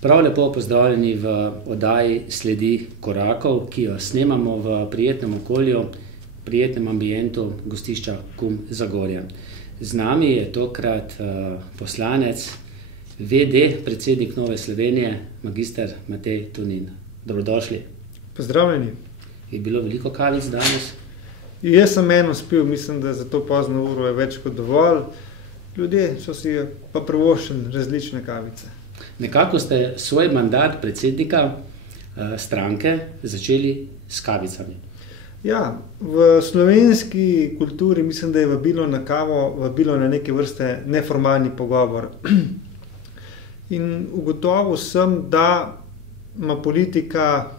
Prav lepo pozdravljeni v oddaji Sledi korakov, ki jo snemamo v prijetnem okolju, prijetnem ambientu gostišča KUM Zagorje. Z nami je tokrat poslanec, VD, predsednik Nove Slovenije, magister Matej Tonin. Dobrodošli. Pozdravljeni. Je bilo veliko kavic danes? Jaz sem eno spil, mislim, da za to pozno uro je več kot dovolj. Ljudje so si pa privoščili različne kavice. Nekako ste svoj mandat predsednika stranke začeli s kavicami. Ja, v slovenski kulturi mislim, da je vabilo na kavo, vabilo na neke vrste neformalni pogovor. In ugotovil sem, da ima politika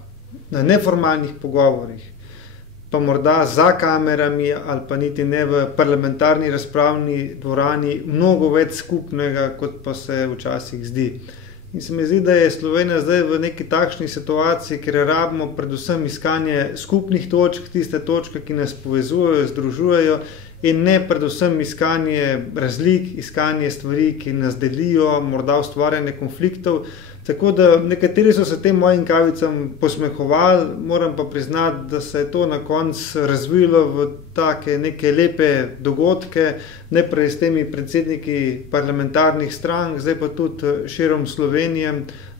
na neformalnih pogovorih, pa morda za kamerami ali pa niti ne v parlamentarni razpravni dvorani, mnogo več skupnega, kot pa se včasih zdi. In se mi zdi, da je Slovenija zdaj v neki takšni situaciji, kjer rabimo predvsem iskanje skupnih točk, tiste točke, ki nas povezujejo, združujejo, in ne predvsem iskanje razlik, iskanje stvari, ki nas delijo, morda ustvarjanje konfliktov. Tako da nekateri so se tem mojim kavicam posmehovali, moram pa priznati, da se je to na koncu razvilo v take neke lepe dogodke, najprej s temi predsedniki parlamentarnih strank, zdaj pa tudi širom Slovenije.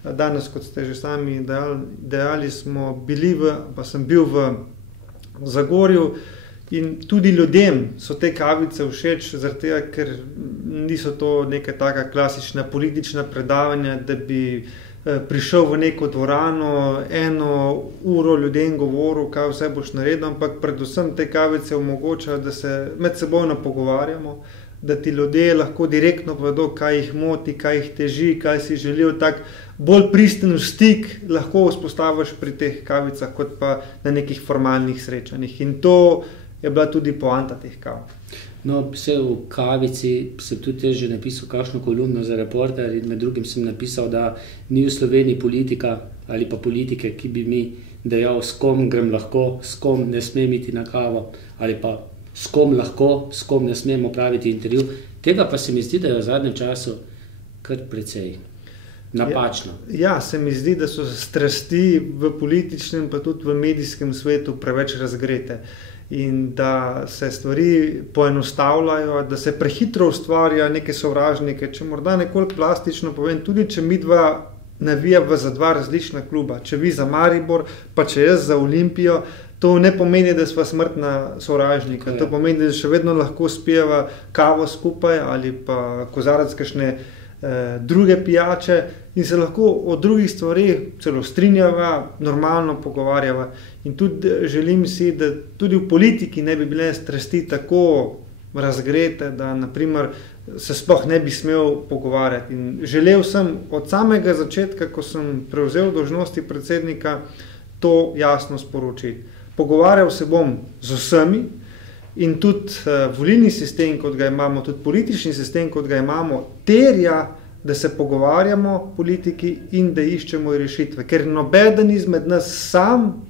Danes, kot ste že sami dejali, sem bil v Zagorju. In tudi ljudem so te kavice všeč, zaradi tega, ker niso to neka taka klasična politična predavanja, da bi prišel v neko dvorano, eno uro ljudem govoril, kaj vse boš naredil, ampak predvsem te kavice omogočajo, da se medsebojno pogovarjamo, da ti ljudje lahko direktno povedo, kaj jih moti, kaj jih teži, kaj si želijo, tak bolj pristen stik lahko vzpostaviš pri teh kavicah, kot pa na nekih formalnih srečanjih. In to je bila tudi poanta teh kav. No, vse v kavici sem tudi že napisal kakšno kolumno za Reporter in med drugim sem napisal, da ni v Sloveniji politika ali pa politike, ki bi mi dejal, s kom grem lahko, s kom ne smem iti na kavo, ali pa s kom lahko, s kom ne smem opraviti intervju. Tega pa se mi zdi, da je v zadnjem času kar precej napačno. Ja, se mi zdi, da so strasti v političnem pa tudi v medijskem svetu preveč razgrete. In da se stvari poenostavljajo, da se prehitro ustvarja neke sovražnike. Če morda nekoliko plastično povem, tudi če midva navijava za dva različna kluba, če vi za Maribor, pa če jaz za Olimpijo, to ne pomeni, da sva smrtna sovražnika. To pomeni, da še vedno lahko spijeva kavo skupaj ali pa kozarec kakšne druge pijače in se lahko o drugih stvarih celo strinjava, normalno pogovarjava. In tudi želim si, da tudi v politiki ne bi bile strasti tako razgrete, da naprimer se sploh ne bi smel pogovarjati. In želel sem od samega začetka, ko sem prevzel dolžnosti predsednika, to jasno sporočiti. Pogovarjal se bom z vsemi in tudi volilni sistem, kot ga imamo, tudi politični sistem, kot ga imamo, terja, da se pogovarjamo politiki in da iščemo rešitve. Ker nobeden izmed nas sam,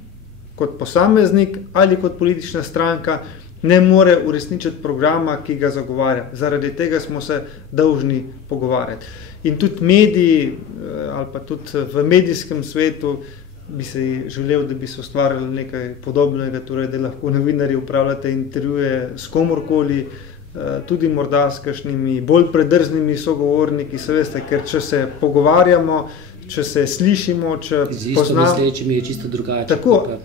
kot posameznik ali kot politična stranka, ne more uresničiti programa, ki ga zagovarja. Zaradi tega smo se dolžni pogovarjati. In tudi mediji ali pa tudi v medijskem svetu bi se želel, da bi se ustvarjalo nekaj podobnega, torej da lahko novinarji opravljate intervjuje s komorkoli, tudi morda s kakšnimi bolj predrznimi sogovorniki, se veste, ker če se pogovarjamo, če se slišimo, če z isto mislečimi je čisto drugače. Tako,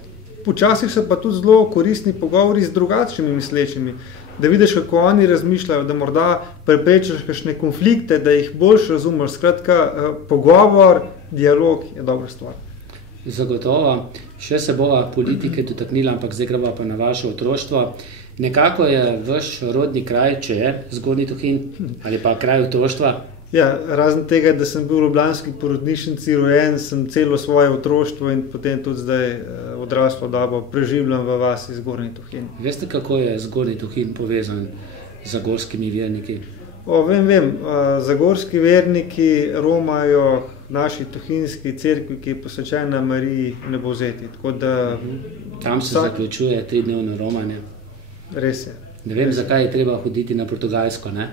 včasih so pa tudi zelo koristni pogovori z drugačnimi mislečimi, da vidiš, kako oni razmišljajo, da morda preprečiš kakšne konflikte, da jih boljš razumeš. Skratka, pogovor, dialog je dobra stvar. Zagotovo. Še se bova politike dotaknila, ampak zdaj greva pa na vaše otroštvo. Nekako je vaš rodni kraj, če je Zgornji Tuhinj, ali pa kraj otroštva? Ja, razen tega, da sem bil v ljubljanski porodnišnici rojen, sem celo svoje otroštvo in potem tudi zdaj odraslo dobo preživljam v vasi Zgornji Tuhinj. Veste, kako je Zgornji Tuhinj povezan z zagorskimi verniki? Vem. Zagorski verniki romajo naši tuhinjski cerkvi, ki je posvečena Mariji Vnebovzeti. Tam se zaključuje 3-dnevno romanje. Res je. Ne vem, zakaj je treba hoditi na Portugalsko, ne?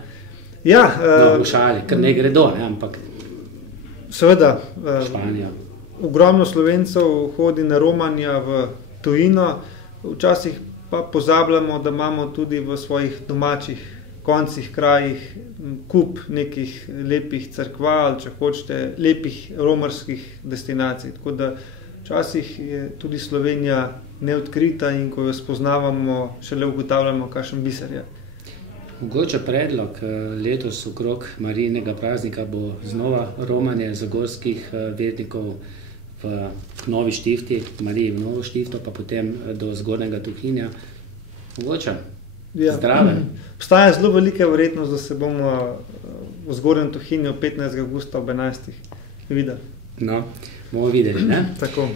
Ja. V šali, ker ne gredo, ne, ampak Seveda, Španija. ogromno Slovencev hodi na romanja v tujino, včasih pa pozabljamo, da imamo tudi v svojih domačih koncih, krajih kup nekih lepih cerkva ali, če hočete, lepih romarskih destinacij. Tako da včasih je tudi Slovenija neodkrita in ko jo spoznavamo, šele ugotavljamo, kakšen biser je. Mogoče predlog letos okrog Marijinega praznika bo znova romanje zagorskih vernikov v Novi Štifti, Mariji v Novo Štifto, pa potem do Zgornjega Tuhinja. Mogoče? Ja. Zdraven. Obstaja zelo velika verjetnost, da se bomo v Zgornjem Tuhinju 15. avgusta ob 11. videli. No, bomo videli, ne? Tako.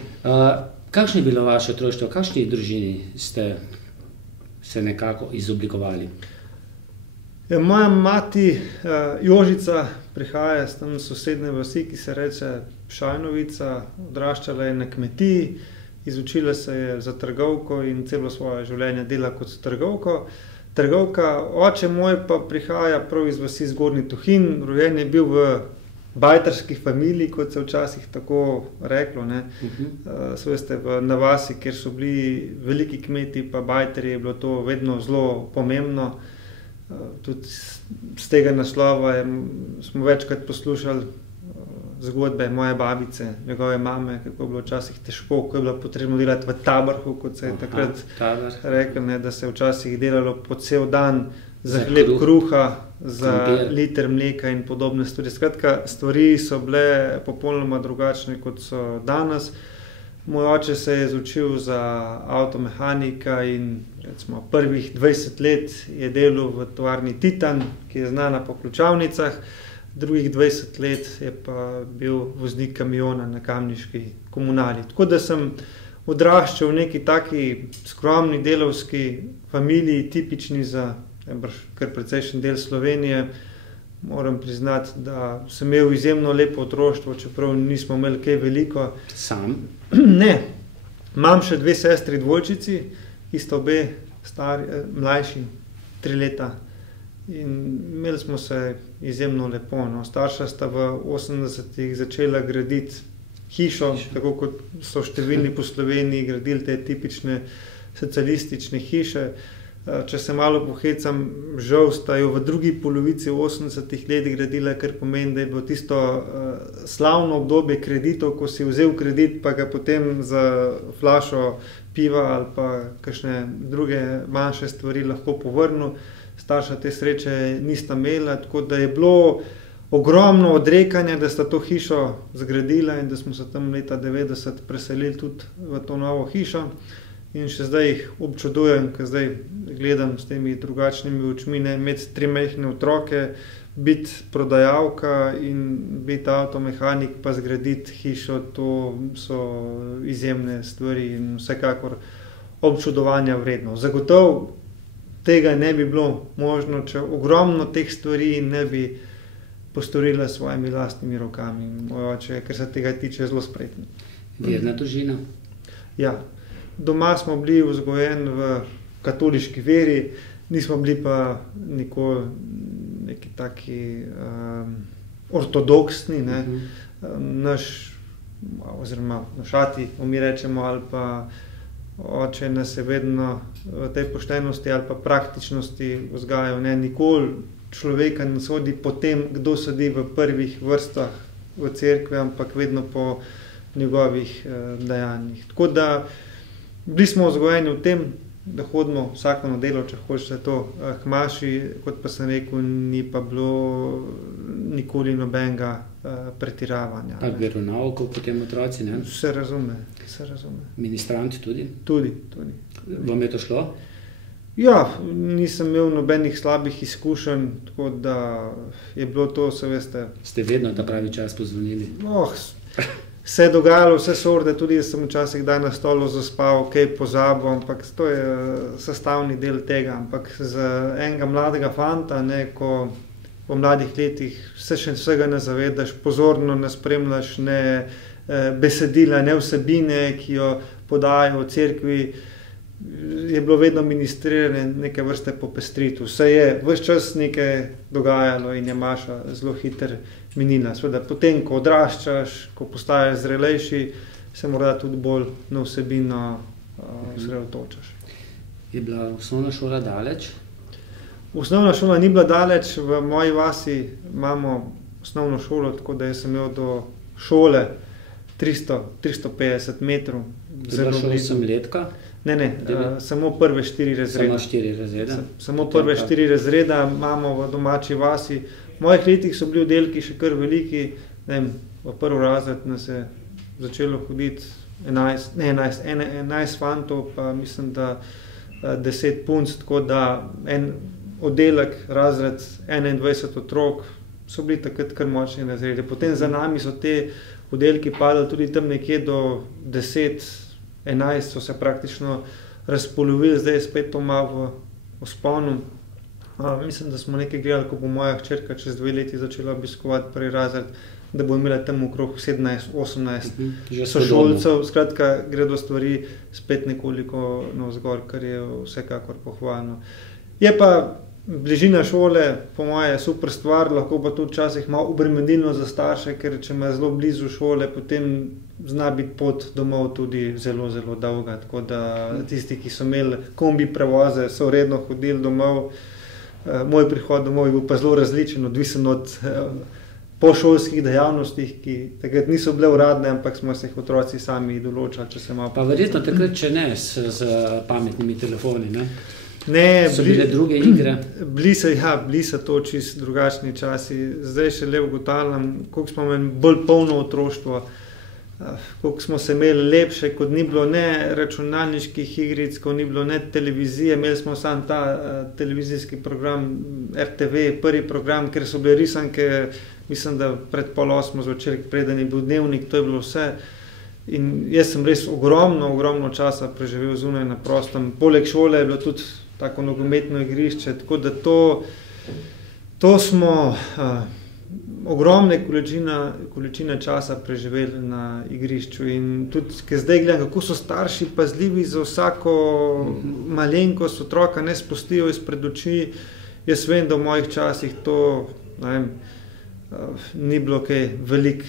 Kakšno je bilo vaše otroštvo? V kakšni družini ste se nekako izoblikovali? Ja, moja mati Jožica prihaja iz tam sosednje vasi, ki se reče Šajnovica, odraščala je na kmetiji, izučila se je za trgovko in celo svoje življenje dela kot trgovka. Oče moj pa prihaja prav iz vasi Zgornji Tuhin, rojen je bil v bajtarski familiji, kot se včasih tako reklo, ne. So veste, na vasi, kjer so bili veliki kmeti pa bajtarji, je bilo to vedno zelo pomembno. Tudi z tega naslova smo večkrat poslušali zgodbe moje babice, njegove mame, kako je bilo včasih težko, ko je bilo potrebno delati v taborhu, kot se je takrat reklo, ne, da se je včasih delalo po cel dan za hleb kruha, za liter mleka in podobne stvari. Skratka, stvari so bile popolnoma drugačne, kot so danes. Moj oče se je izučil za avtomehanika in recimo prvih 20 let je delal v tovarni Titan, ki je znana po ključavnicah, drugih 20 let je pa bil voznik kamiona na kamniški komunali. Tako da sem odraščal v neki taki skromni delavski familiji, tipični za kar precejšen del Slovenije. Moram priznati, da sem imel izjemno lepo otroštvo, čeprav nismo imeli kaj veliko. Sam? Ne. Imam še 2 sestri dvojčici, ki sta obe mlajši 3 leta. In imeli smo se izjemno lepo, no. Starša sta v 80-ih začela graditi hišo, tako kot so številni po Sloveniji gradili te tipične socialistične hiše. Če se malo pohecam, žal sta jo v drugi polovici 80-ih let gradila, kar pomeni, da je bilo tisto slavno obdobje kreditov, ko si vzel kredit, pa ga potem za flašo piva ali pa kakšne druge manjše stvari lahko povrnil. Starša te sreče nista imela, tako da je bilo ogromno odrekanja, da sta to hišo zgradila in da smo se tam leta 90 preselili tudi v to novo hišo. In še zdaj jih občudujem, ker zdaj gledam s temi drugačnimi očmi, ne, imeti 3 majhne otroke, biti prodajalka in biti avtomehanik pa zgraditi hišo, to so izjemne stvari in vsekakor občudovanja vredno. Zagotovo tega ne bi bilo možno, če ogromno teh stvari ne bi postorila s svojimi lastnimi rokami. Moj oče, ker se tega tiče, zelo spreten. Verna družina? Ja. Doma smo bili vzgojeni v katoliški veri, nismo bili pa nikoli neki taki ortodoksni, ne. Naš ati, mi rečemo, ali pa oče nas je vedno v tej poštenosti ali pa praktičnosti vzgajal, ne. Nikoli človeka ne sodi po tem, kdo sedi v prvih vrstah v cerkvi, ampak vedno po njegovih dejanjih. Tako da bili smo vzgojeni v tem, da hodimo vsako nedelo, če hočete to k maši, kot pa sem rekel, ni pa bilo nikoli nobenega pretiravanja. Pa veronaukov potem otroci, ne? Se razume. Ministrant tudi? Tudi. Vam je to šlo? Ja, nisem imel nobenih slabih izkušenj, tako da je bilo to, se veste. Ste vedno ta pravi čas pozvonili? Se je dogajalo vse sorte, tudi jaz sem včasih kdaj na stolu zaspal, kaj pozabil, ampak to je sestavni del tega. Ampak za enega mladega fanta, ne, ko v mladih letih se še vsega ne zavedaš, pozorno ne spremljaš, ne besedila, ne vsebine, ki jo podajo v cerkvi, je bilo vedno ministrirane neke vrste popestritev. Vse je vse čas nekaj dogajalo in je Maša zelo hitro minila. Seveda, potem, ko odraščaš, ko postaješ zrelejši, se morda tudi bolj na vsebino osredotočaš. Je bila osnovna šola daleč? Osnovna šola ni bila daleč, v moji vasi imamo osnovno šolo, tako da sem imel do šole 350 metrov. Je bila šola 8-letka? Ne, samo prve 4 razreda. Samo 4 razreda? Samo prve 4 razreda imamo v domači vasi. V mojih letih so bili oddelki še kar veliki, ne vem, v prvi razred nas je začelo hoditi 11 fantov, pa mislim, da 10 punc, tako da en oddelek, razred 21 otrok, so bili takrat kar močni razredi. Potem za nami so te oddelki padali tudi tam nekje do 10-11, so se praktično razpolovili, zdaj je spet to malo v vzponu. Mislim, da smo nekaj gledali, ko bo moja hčerka čez 2 leti začela obiskovati prvi razred, da bo imela tam okrog 17-18 sošolcev. Skratka, gredo stvari spet nekoliko navzgor, kar je vsekakor pohvalno. Je pa bližina šole, po moje, super stvar, lahko pa tudi včasih malo obremenilno za starše, ker če ima zelo blizu šole, potem zna biti pot domov tudi zelo, zelo dolga. Tako da tisti, ki so imeli kombi prevoze, so redno hodili domov. Moj prihod domov je bil pa zelo različen, odvisen od pošolskih dejavnostih, ki takrat niso bile uradne, ampak smo se jih otroci sami določali, če se malo... Pa verjetno takrat, če ne, z pametnimi telefoni, ne? Ne, so bile druge igre? Bili so to čisto drugačni časi. Zdaj še le ugotavljam, koliko smo imeli bolj polno otroštvo, koliko smo se imeli lepše, kot ni bilo ne računalniških igric, ko ni bilo ne televizije, imeli smo samo ta televizijski program RTV, prvi program, ker so bile risanke, mislim, da pred 7:30 zvečer, preden je bil dnevnik, to je bilo vse. In jaz sem res ogromno časa preživel zunaj na prostem. Poleg šole je bilo tudi tako nogometno igrišče, tako da to smo ogromne količine časa preživeli na igrišču. In tudi, ker zdaj gledam, kako so starši pazljivi za vsako malenkost otroka, ne spustijo izpred oči. Jaz vem, da v mojih časih to, ne vem, ni bilo kaj veliko.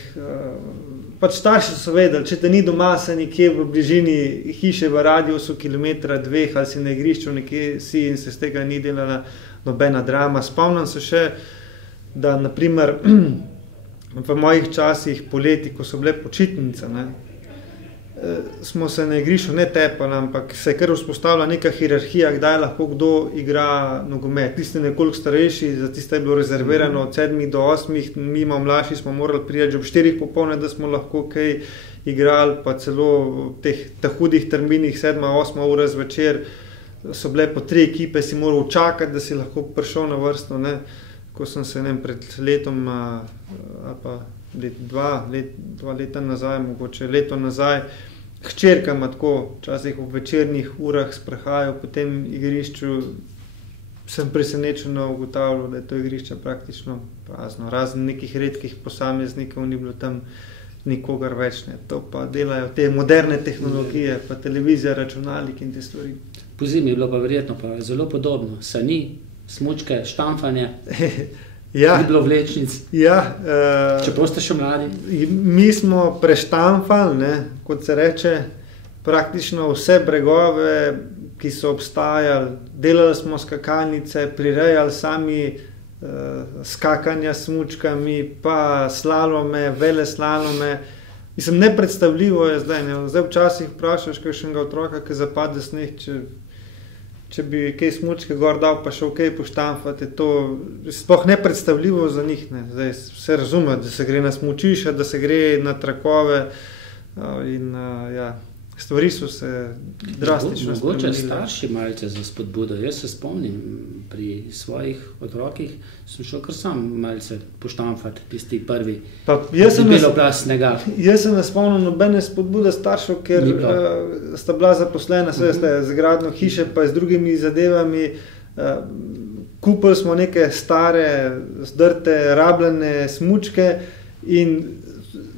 Pač starši so vedeli, če te ni doma, se nekje v bližini hiše v radiusu 1-2 ali si na igrišču nekje si in se z tega ni delala nobena drama. Spomnim se še, da naprimer v mojih časih poleti, ko so bile počitnice, smo se na igrišču ne tepali, ampak se je kar vzpostavila neka hierarhija, kdaj lahko kdo igra nogomet. Tisti nekoliko starejši, za tiste je bilo rezervirano od 7 do 8, mi mlajši smo morali priti ob 4 popoldne, da smo lahko kaj igrali, pa celo v teh hudih terminih 7-8 ura zvečer so bile po 3 ekipe, si moral čakati, da si lahko prišel na vrsto. Ko sem se pred letom ali pa 2 leta nazaj, mogoče leto nazaj, hčerkama tako včasih v večernih urah sprehajal po tem igrišču, sem presenečeno ugotavljal, da je to igrišče praktično prazno. Razen nekih redkih posameznikov ni bilo tam nikogar več. To pa delajo te moderne tehnologije, pa televizija, računalnik in te stvari. Po zimi je bilo pa verjetno pa zelo podobno. Sani, smučke, štamfanje. Ja, ni bilo vlečnic. Ja, čeprav ste še mladi. Mi smo preštamfali, kot se reče, praktično vse bregove, ki so obstajali. Delali smo skakalnice, prirejali sami skakanja s smučkami, pa slalome, veleslalome. Mislim, nepredstavljivo je zdaj. Zdaj včasih vprašaš kakšnega otroka, ki zapade sneg, če bi kaj smučke gor dal, pa šel kaj poštamfati, to je sploh nepredstavljivo za njih. Zdaj vse razume, da se gre na smučišče, da se gre na trakove in stvari so se drastično spremenile. Mogoče starši malce za spodbudo. Jaz se spomnim, pri svojih otrokih sem šel kar sam malce poštamfati, tisti prvi beloplas snega. Jaz sem ne spomnim nobene spodbude staršev, ker sta bila zaposlena, ste z gradnjo hiše, pa z drugimi zadevami. Kupili smo neke stare, zdrte, rabljene smučke in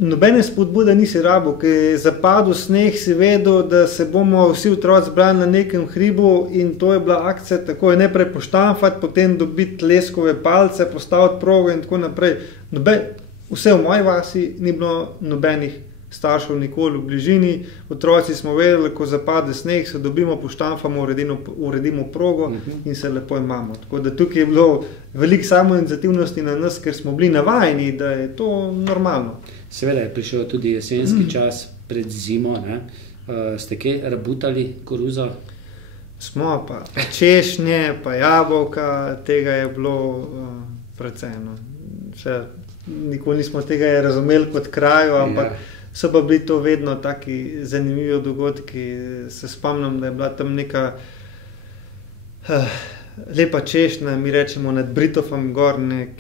nobene spodbude nisi rabo, ker je zapadel sneg, si vedel, da se bomo vsi otroci zbrali na nekem hribu in to je bila akcija, tako je najprej poštamfati, potem dobiti leskove palce, postaviti progo in tako naprej. Vse v moji vasi ni bilo nobenih staršev nikoli v bližini, otroci smo vedeli, ko zapade sneg, se dobimo, poštamfamo, uredimo progo in se lepo imamo. Tako da tukaj je bilo veliko samoiniciativnosti na nas, ker smo bili navajeni, da je to normalno. Seveda je prišel tudi jesenski čas pred zimo, ne? Ste kaj rabutali koruzo? Smo pa češnje, pa jabolka, tega je bilo precej. No. Nikoli nismo tega razumeli kot kraju, ampak so pa bili to vedno taki zanimivi dogodki. Se spomnim, da je bila tam neka lepa češnja, mi rečemo nad Britofom gor,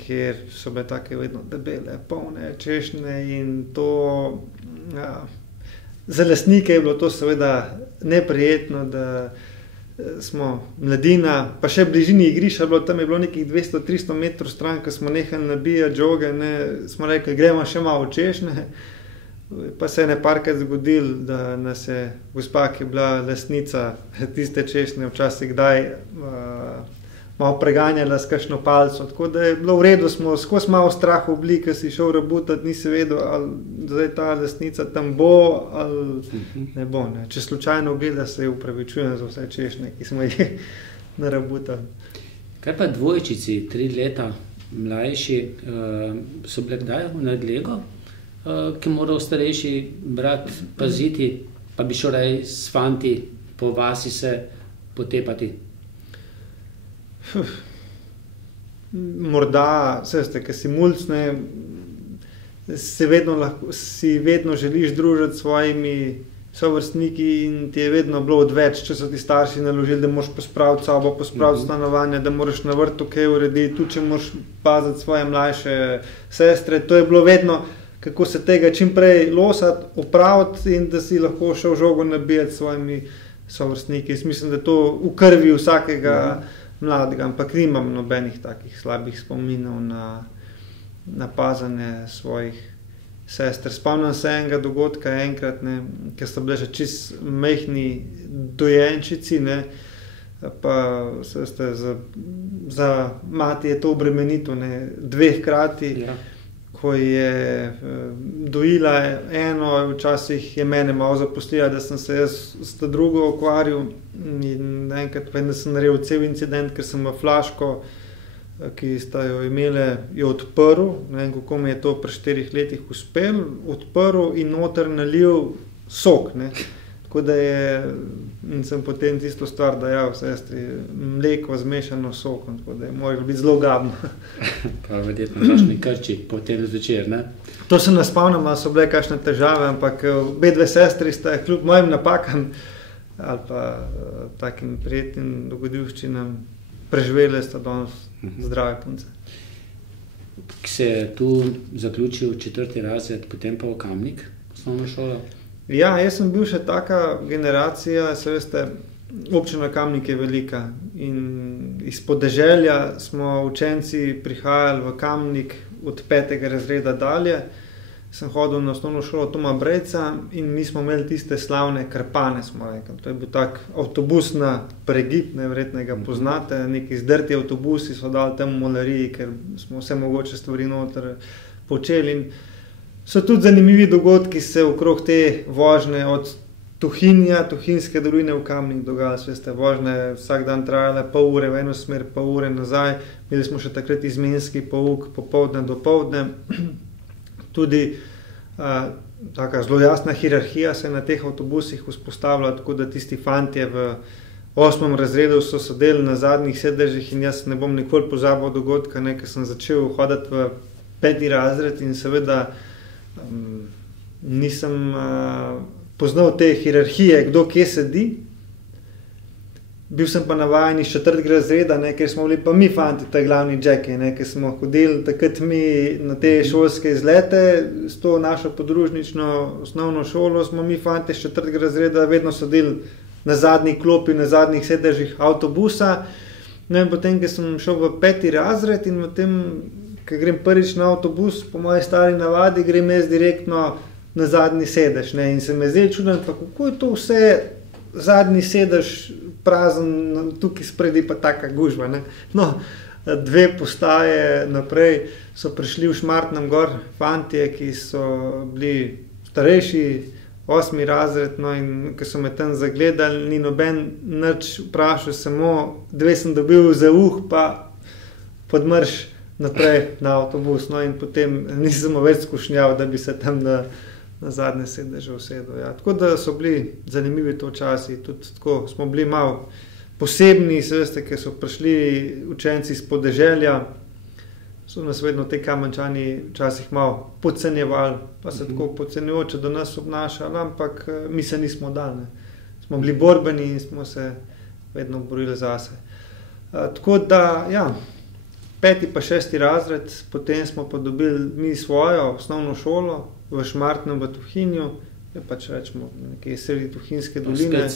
kjer so bile take vedno debele, polne češnje in to za lastnike je bilo to seveda neprijetno, da smo mladina, pa še v bližini igrišča, tam je bilo nekih 200-300 metrov stran, ko smo nehali nabijati žoge, smo rekli, gremo še malo češnje. Pa se je neparkrat zgodil, da nas je gospa, ki je bila lastnica tiste češnje, včasih kdaj malo preganjala s kakšno palico. Tako da je bilo v redu, smo skozi malo strahu bili, ko si šel rabutati, nisi vedel, ali zdaj ta lastnica tam bo, ali ne bo. Ne. Če slučajno gleda, se upravičujem za vse češnje, ki smo jih narabutali. Kaj pa dvojčici, 3 leta mlajši, so bile kdaj v nadlego, ki moral starejši brat paziti, pa bi šel raj s fanti po vasi se potepati? Morda, veste, ker si mulc, si vedno želiš družiti s svojimi sovrstniki in ti je vedno bilo odveč, če so ti starši naložili, da moraš pospraviti sobo, pospraviti stanovanje, da moraš na vrtu kaj urediti, tudi če moraš paziti svoje mlajše sestre. To je bilo vedno, kako se tega čim prej losati, opraviti in da si lahko šel žogo nabijati s svojimi sovrstniki. Mislim, da je to v krvi vsakega mladega, ampak nimam nobenih takih slabih spominov na pazanje svojih sester. Spomnim se enega dogodka enkrat, ker so bile še čist mehni dojenčici, pa za mati je to obremenito, 2 hkrati. Ja. Ko je dojila eno, včasih je mene malo zapustila, da sem se jaz s to drugo ukvarjal in enkrat pa sem naredil cel incident, ker sem v flaško, ki sta jo imele, jo odprl, ne vem, kako mi je to pri 4 letih uspel, odprl in noter nalil sok, Tako da in sem potem tisto stvar dajal sestri, mleko zmešano s sokom, tako da je moralo biti zelo gabno. Pa verjetno kakšni krči potem zvečer, ne? To se ne spomnim, ali so bile kakšne težave, ampak obe 2 sestri sta kljub mojim napakam ali pa takim prijetnim dogodivščinam preživele, sta danes zdrave punce. Se je tu zaključil 4. razred, potem pa v Kamnik, osnovno šolo? Ja, jaz sem bil še taka generacija, se veste, občina Kamnik je velika in iz podeželja smo učenci prihajali v Kamnik od 5. razreda dalje. Sem hodil na osnovno šolo Toma Brejca in mi smo imeli tiste slavne krpane, smo rekli. To je bil tak avtobus na pregib, verjetno ga poznate, neki zdrti avtobusi so dali tam v molariji, ker smo vse mogoče stvari noter počeli. In so tudi zanimivi dogodki se okrog te vožnje od Tuhinja, Tuhinjske doline v Kamnik dogajali. Veste, vožnje vsak dan trajale pol ure v eno smer, pol ure nazaj. Imeli smo še takrat izmenski pouk, popoldne do povdne. Tudi taka zelo jasna hierarhija se je na teh avtobusih vzpostavila, tako da tisti fantje v 8. razredu so sedeli na zadnjih sedežih in jaz ne bom nikoli pozabil dogodka, ker sem začel hoditi v 5. razred in seveda nisem poznal te hierarhije, kdo kje sedi. Bil sem pa navajen iz 4. razreda, ker smo bili pa mi fanti, ta glavni džeki, ker smo hodili takrat mi na te šolske izlete, s to našo podružnično osnovno šolo smo mi fanti iz 4. razreda vedno sedeli na zadnji klopi, na zadnjih sedežih avtobusa. In potem, ko sem šel v 5. razred in v tem ko grem prvič na avtobus, po moji stari navadi, grem jaz direktno na zadnji sedež. Ne? In se me zdaj čudem, pa kako je to vse zadnji sedež prazen, tukaj spredi pa taka gužva. Ne? No, 2 postaje naprej so prišli v Šmartnem gor fantje, ki so bili starejši, 8. razred, no, in ko so me tam zagledali, ni noben nič vprašal, samo 2 sem dobil za pa podmrš naprej na avtobus. No, in potem nisem več skušnjal, da bi se tam na zadnje sedeže usedel. Ja. Tako da so bili zanimivi to časi, tudi tako smo bili malo posebni, se veste, ker so prišli učenci iz podeželja, so nas vedno te Kamenčani včasih malo podcenjevali, pa se tako podcenjujoče do nas obnašali, ampak mi se nismo dali. Smo bili borbeni in smo se vedno borili zase. Tako da, ja, 5. pa 6. razred, potem smo pa dobili mi svojo osnovno šolo v Šmartnem v Tuhinju, je pač rečemo nekaj sredi Tuhinjske doline.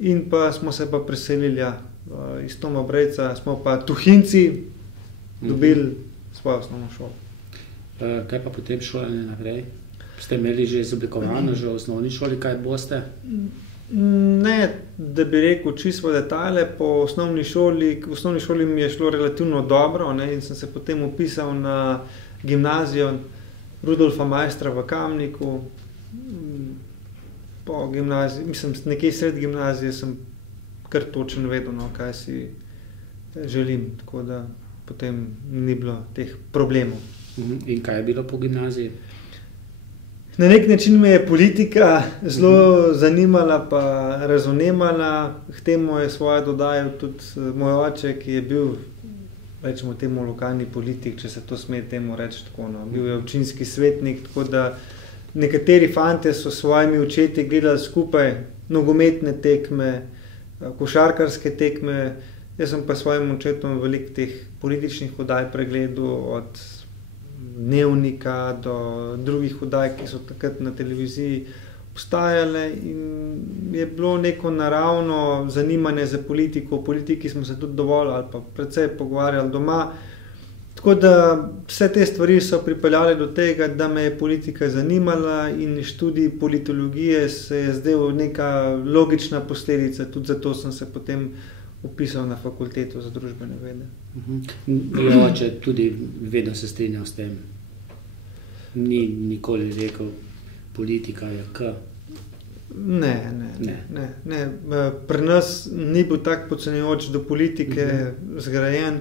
In pa smo se pa preselili, ja, iz Toma Brejca, smo pa Tuhinjci dobili svojo osnovno šolo. Kaj pa potem šolanje naprej? Ste imeli že izoblikovano, že v osnovni šoli, kaj boste? Ne, da bi rekel čisto detajle, v osnovni šoli mi je šlo relativno dobro, ne, in sem se potem upisal na gimnazijo Rudolfa Maistra v Kamniku. Po gimnaziji, mislim, nekje sred gimnazije sem kar točno vedel, no, kaj si želim, tako da potem ni bilo teh problemov. In kaj je bilo po gimnaziji? Na nek način me je politika zelo zanimala pa razumela. K temu je svoje dodajal tudi moj oče, ki je bil, rečemo temu, lokalni politik, če se to sme temu reči tako. No. Bil je občinski svetnik, tako da nekateri fantje so s svojimi očeti gledali skupaj nogometne tekme, košarkarske tekme. Jaz sem pa s svojim očetom veliko teh političnih oddaj pregledal, od Dnevnika do drugih oddaj, ki so takrat na televiziji obstajale, in je bilo neko naravno zanimanje za politiko. V politiki smo se tudi dovolj ali pa precej pogovarjali doma. Tako da vse te stvari so pripeljale do tega, da me je politika zanimala, in študij politologije se je zdel neka logična posledica, tudi zato sem se potem upisal na fakulteto za družbene vede. Je oče tudi vedno se strinjal s tem? Ni nikoli rekel, politika je k? Ne. Pri nas ni bil tak podcenjujoč do politike zgrajen.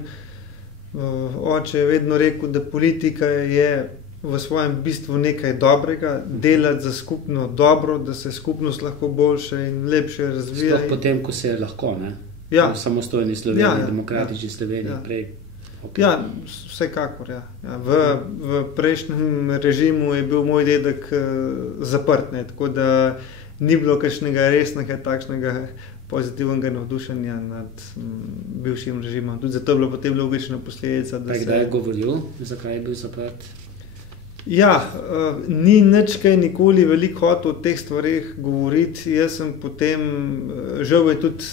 Oče je vedno rekel, da politika je v svojem bistvu nekaj dobrega, delati za skupno dobro, da se skupnost lahko boljše in lepše razvija. Sploh potem, ko se je lahko, ne? Ja. V samostojni Sloveniji, demokratični Sloveniji prej. Okay. Ja, vsekakor, ja. V prejšnjem režimu je bil moj dedek zaprt, ne? Tako da ni bilo kakšnega resnega takšnega pozitivnega navdušenja nad bivšim režimom. Tudi zato je bilo potem logična posledica, da se... Kdaj je govoril, zakaj je bil zaprt? Ja, ni nič kaj nikoli veliko hotel o teh stvarih govoriti. Jaz sem potem, žal je tudi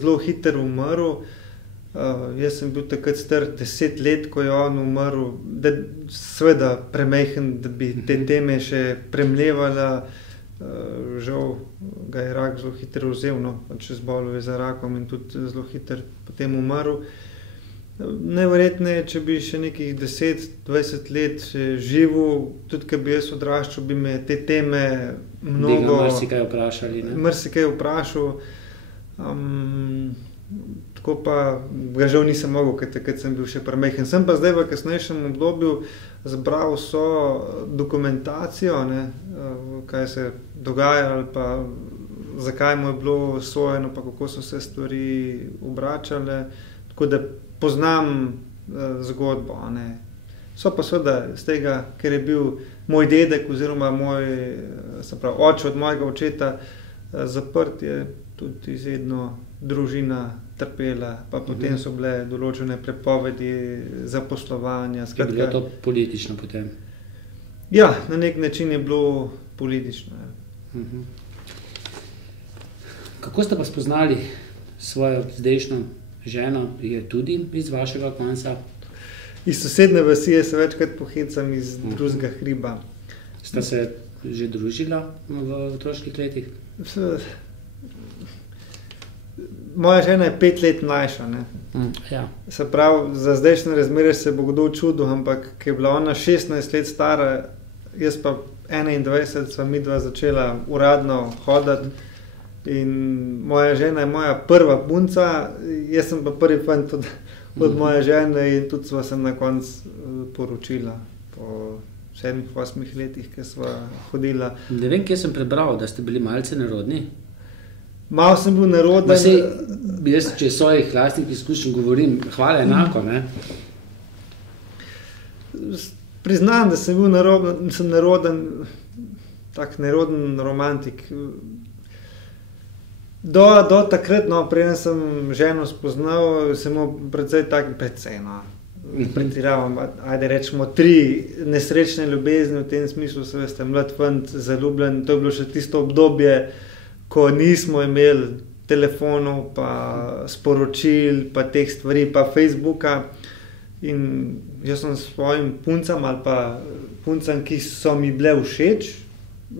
zelo hiter umrl. Jaz sem bil takrat star 10 let, ko je on umrl, da seveda premajhen, da bi te teme še premlevala. Žal ga je rak zelo hitro vzel, no, če zbolel je za rakom in tudi zelo hitro potem umrl. Najverjetneje, če bi še nekih 10-20 let živel, tudi ko bi jaz odraščal, bi me te teme mnogo... Marsikaj vprašali, ne? Marsikaj vprašal. Tako pa ga žal nisem mogel, ker takrat sem bil še premajhen. Sem pa zdaj v kasnejšem obdobju zbral vso dokumentacijo, ne, kaj se dogaja ali pa zakaj mu je bilo sojeno, pa kako so se stvari obračale. Tako da poznam zgodbo. Ne. So pa seveda z tega, ker je bil moj dedek oziroma oče od mojega očeta zaprt, je tudi izredno družina trpela, pa potem so bile določene prepovedi zaposlovanja. Je bilo to politično potem? Ja, na nek način je bilo politično. Ja. Kako ste pa spoznali svojo zdajšnjo ženo? Je tudi iz vašega konca? iz sosedne vasi se večkrat pohecam iz drugega hriba. Sta se že družila v otroških letih? Moja žena je 5 let mlajša. Ja. Se pravi, za zdajšnje razmere se bo kdo čudil, ampak ko je bila ona 16 let stara, jaz pa 21, sva midva začela uradno hoditi. In moja žena je moja prva punca, jaz sem pa prvi fant od moje žene in tudi sva se na koncu poročila po 7-8 letih, ki sva hodila. Ne vem, kje sem prebral, da ste bili malce nerodni. Malo sem bil neroden. Jaz, če svojih lastnih izkušenj govorim, hvala enako, ne? Priznam, da sem bil neroden, tak neroden romantik. Do takrat, preden sem ženo spoznal, sem imel precej, pretiravam, ajde rečemo 3 nesrečne ljubezni, v tem smislu, se veste, mlad fant, zaljubljen, to je bilo še tisto obdobje, ko nismo imeli telefonov, pa sporočil, pa teh stvari, pa Facebooka. In jaz sem svojim puncam ali pa puncam, ki so mi bile všeč,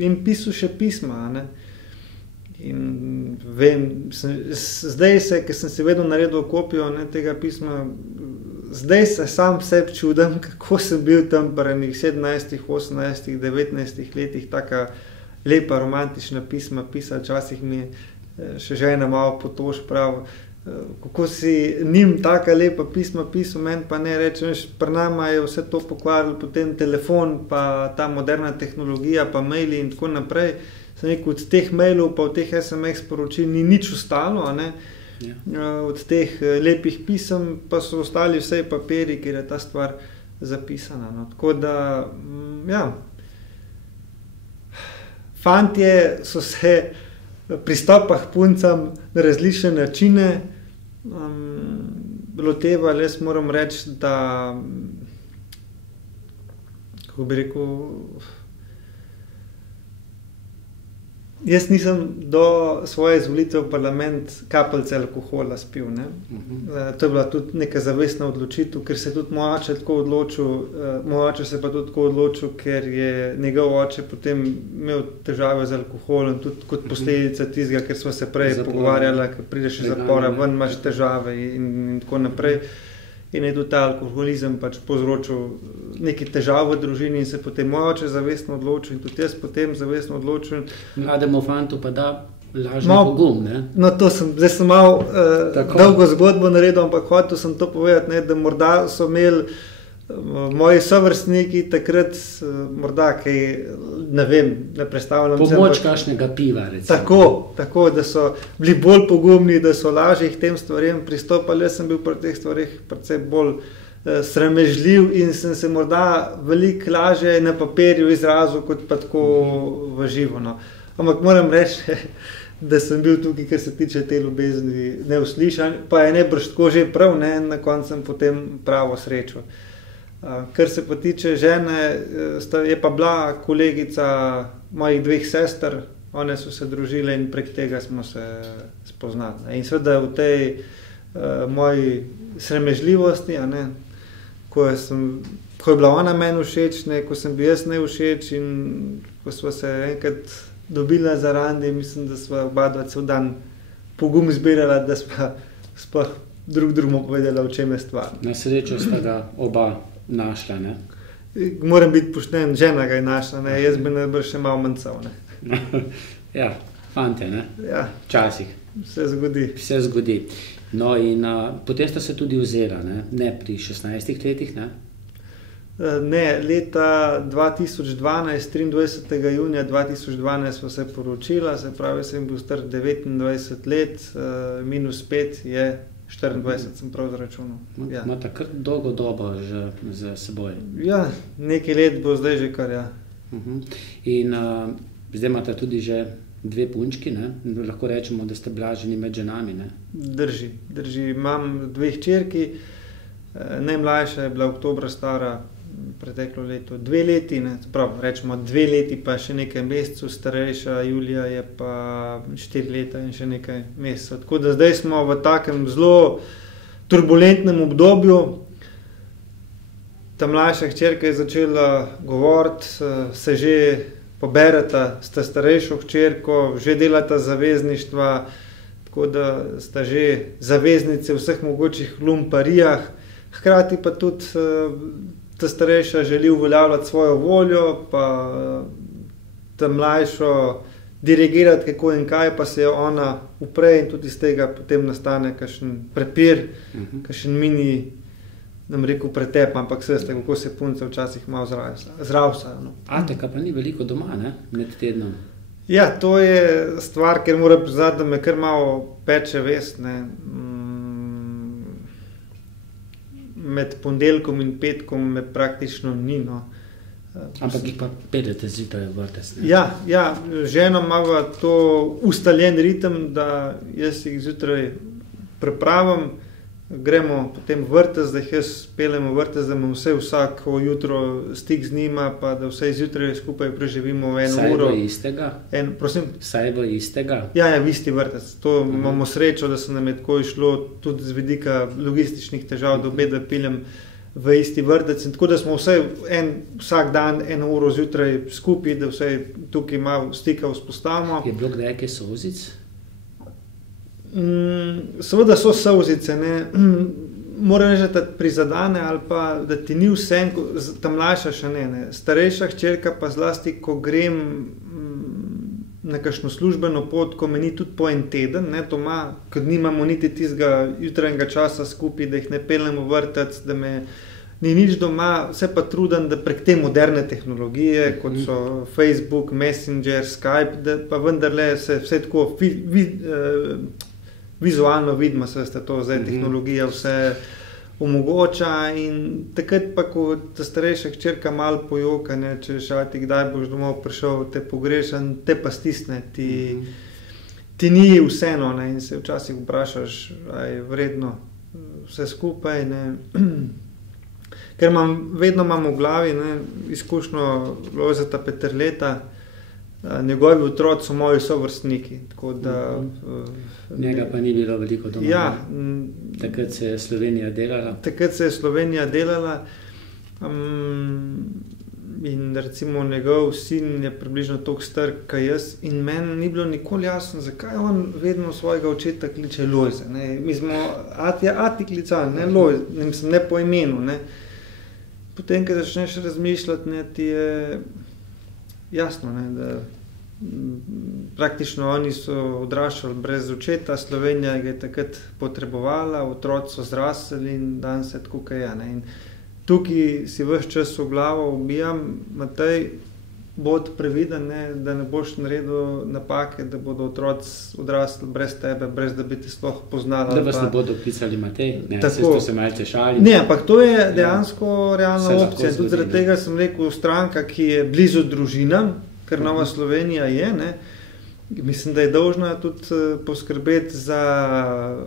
in pisal še pisma, ne. In vem, zdaj ko sem si vedno naredil kopijo tega pisma, zdaj se sam sebi čudim, kako sem bil tam pri enih 17, 18, 19 letih, taka lepa romantična pisma pisal, včasih mi še žena malo potož prav, kako si njim taka lepa pisma pisal, meni pa ne reče, pri nama je vse to pokvarilo, potem telefon, pa ta moderna tehnologija, pa maili in tako naprej. Sem rekel, od teh mailov pa od teh SMS sporočil ni nič ostalo, ne? Ja. Od teh lepih pisem pa so ostali vse papiri, kjer je ta stvar zapisana. No. Tako da, ja, fantje so se pristopah puncam na različne načine lotevali. Jaz moram reči, da, kako bi rekel, jaz nisem do svoje izvolitve v parlament kapljice alkohola spil. Ne? To je bila tudi neka zavestna odločitev, ker se je tudi moj oče tako odločil, moj oče se pa tudi tako odločil, ker je njegov oče potem imel težave z alkoholom, tudi kot posledica tistega, ker sva se prej pogovarjala, ker prideš iz zapora, ven imaš težave in tako naprej. In je tudi ta alkoholizem pač povzročil neki težav v družini in se potem moj oče zavestno odločil in tudi jaz potem zavestno odločil. Mlademu fantu pa da lažni pogum, ne? No, zdaj sem malo dolgo zgodbo naredil, ampak hotel sem to povedati, ne, da morda so imeli moji sovrstniki takrat morda kaj, ne vem, ne predstavljam. Pomoč kakšnega piva, recimo. Tako, da so bili bolj pogumni, da so lažje k tem stvarem pristopali. Jaz sem bil pri teh stvareh precej bolj sramežljiv in sem se morda veliko lažje na papirju izrazil, kot pa tako v živo. No. Ampak moram reči, da sem bil tukaj, kar se tiče te ljubezni, neuslišan, pa je nebrž tako že prav, ne, na koncu sem potem pravo srečo. Kar se pa tiče žene, je pa bila kolegica mojih 2 sester, one so se družile in prek tega smo se spoznali. In seveda v tej moji sramežljivosti, ne, ko je bila ona meni všeč, ne, ko sem bil jaz ne všeč in ko sva se enkrat dobila za randi, mislim, da sva oba dva cel dan pogum zbirala, da sva sploh drug drugemu povedala, v čem je stvar. Na srečo sta ga oba našla, ne? Moram biti pošten, žena ga je našla, ne? Jaz bi najbrž še malo manjcal, ne? Ja, fante, ne? Ja. Včasih. Vse zgodi. No in potem sta se tudi vzela, ne pri 16 letih, ne? Ne, leta 2012, 23. junija 2012 sva se poročila, se pravi, sem bil star 29 let, minus 5 je 24, sem prav zračunal. Ja. Imata kar dolgo dobo že za seboj. Ja, nekaj let bo zdaj že kar, ja. In zdaj imata tudi že 2 punčki, ne? Lahko rečemo, da ste blaženi med ženami, ne? Drži. Imam 2 hčerki, najmlajša je bila oktobra stara preteklo leto 2 leti, ne? Prav, rečemo 2 leti pa še nekaj mesecev, starejša Julija je pa 4 leta in še nekaj mesecev. Tako da zdaj smo v takem zelo turbulentnem obdobju. ta mlajša hčerka je začela govoriti, se že poberata s ta starejšo hčerko, že delata zavezništva, tako da sta že zaveznice v vseh mogočih lumparijah. Hkrati pa tudi ta starejša želi uveljavljati svojo voljo, pa ta mlajšo dirigirati kako in kaj, pa se je ona upre in tudi iz tega potem nastane kakšen prepir, kakšen mini, nam rekel, pretep, ampak se veste, kako se punce včasih malo zravsajo. No. Ateka pa ni veliko doma, ne? Med tednom. Ja, to je stvar, ker moram priznati, da me kar malo peče vest, ne. Med ponedeljkom in petkom me praktično ni, no. Ampak jih pa pedete zjutraj v vrtec, ne? Ja, žena ima to ustaljen ritem, da jaz jih zjutraj pripravim, gremo potem v vrtec, da jih jaz peljem v vrtec, da imam vsako jutro stik z njima, pa da vse zjutraj skupaj preživimo v eno uro. Saj v istega? Prosim? Saj v istega? Ja, v isti vrtec. To imamo srečo, da se nam je tako išlo tudi z vidika logističnih težav, da obedve peljem v isti vrtec. In tako da smo vsak dan eno uro zjutraj skupaj, da vse tukaj malo stika vzpostavimo. Je bilo kdaj kaj solzic? Seveda so solzice, ne. Moram reči, da prizadane ali pa da ti ni vse, ta mlajša še ne. Starejša hčerka pa zlasti, ko grem na kakšno službeno pot, ko me ni tudi po en teden, ne, doma, ko nimamo niti tistega jutranjega časa skupaj, da jih ne peljem v vrtec, da me ni nič doma, se pa trudim, da prek te moderne tehnologije, kot so Facebook, Messenger, Skype, da pa vendarle se vse tako vizualno vidimo, se veste, to zdaj tehnologija vse omogoča in takrat pa, ko ta starejša hčerka malo pojoka, ne, če šati, kdaj boš domov prišel, te pogrešan, te pa stisne, ti ni vseeno, ne, in se včasih vprašaš, a je vredno vse skupaj, ne. Ker vedno imam v glavi, ne, izkušnjo Lojzeta Peterleta, njegovi otroci so moji sovrstniki, tako da... Njega pa ni bilo veliko doma. Ja. Takrat se je Slovenija delala. In recimo njegov sin je približno toliko star, kot jaz, in meni ni bilo nikoli jasno, zakaj on vedno svojega očeta kliče Lojze, ne. Mi smo Ati klicali, ne Lojze, ne po imenu, ne. Potem, ko začneš razmišljati, ne, ti je jasno, ne, da praktično oni so odraščali brez očeta, Slovenija ga je takrat potrebovala, otroci so zrasli in danes je tako, kaj je, ne. In tukaj si ves čas v glavo ubijam, Matej, bod previden, ne, da ne boš naredil napake, da bodo otroci odrasli brez tebe, brez da bi te sploh poznali. Da vas ne bodo klicali Matej, ne, tako, se malce šali. Ne, ampak to je dejansko realna opcija. Tudi zaradi tega sem rekel, stranka, ki je blizu družinam, ker Nova Slovenija je, ne, mislim, da je dolžna tudi poskrbeti za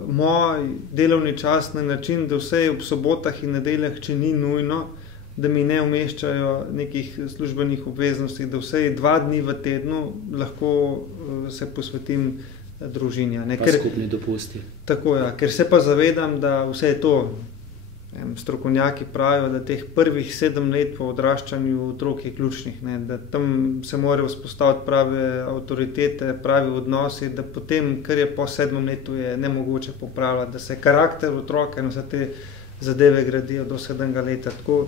moj delovni čas na način, da vse ob sobotah in nedeljah, če ni nujno, da mi ne umeščajo nekih službenih obveznosti, da vse 2 dni v tednu lahko se posvetim družini. Pa skupni dopusti. Tako, ja, ker se pa zavedam, da vse je to, strokovnjaki pravijo, da teh prvih 7 let po odraščanju otrok je ključnih, ne, da tam se morajo vzpostaviti prave avtoritete, pravi odnosi, da potem, kar je po 7 letu, je nemogoče popravljati, da se karakter otroka in vse te zadeve gradijo do 7 leta. Tako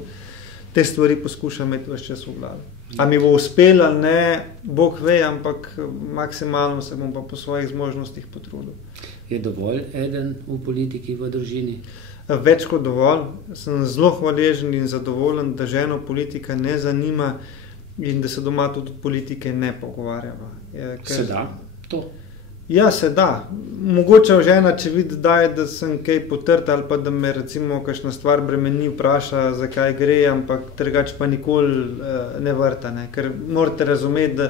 te stvari poskušam imeti ves čas v glavi. A mi bo uspelo ali ne, Bog ve, ampak maksimalno se bom pa po svojih zmožnostih potrudil. Je dovolj eden v politiki, v družini? Več kot dovolj. Sem zelo hvaležen in zadovoljen, da ženo politika ne zanima in da se doma tudi politike ne pogovarjava. Se da to? Ja, se da. Mogoče žena, če vidi, da sem kaj potrt ali pa da me recimo kakšna stvar bremeni, vpraša, zakaj gre, ampak drugače pa nikoli ne vrta, ne. Ker morate razumeti, da